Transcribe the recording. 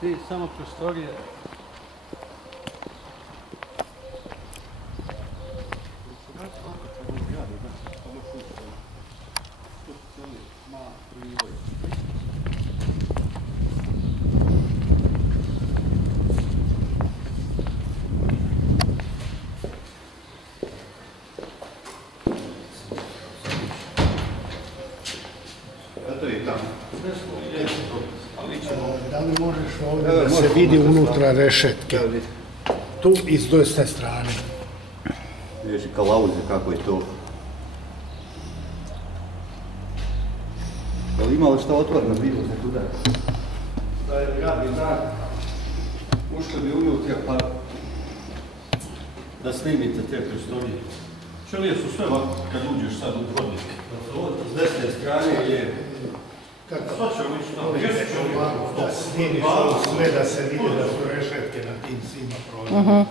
Ti samo prostorije. Da li možeš ovdje da se vidi unutra rešetke? Tu i s desne strane. Vidiš i kalauze kako je to. Je li imalo što otvoreno bilo za tuda? Da je radni dan. Ušli bi unutra pa da snimite te prostorije. Čelije su sve ovako kad uđeš sad u hodnik. S desne strane je... Kako da snimiš ovo sve da se vidi da su rešetke na tim svima prolazima.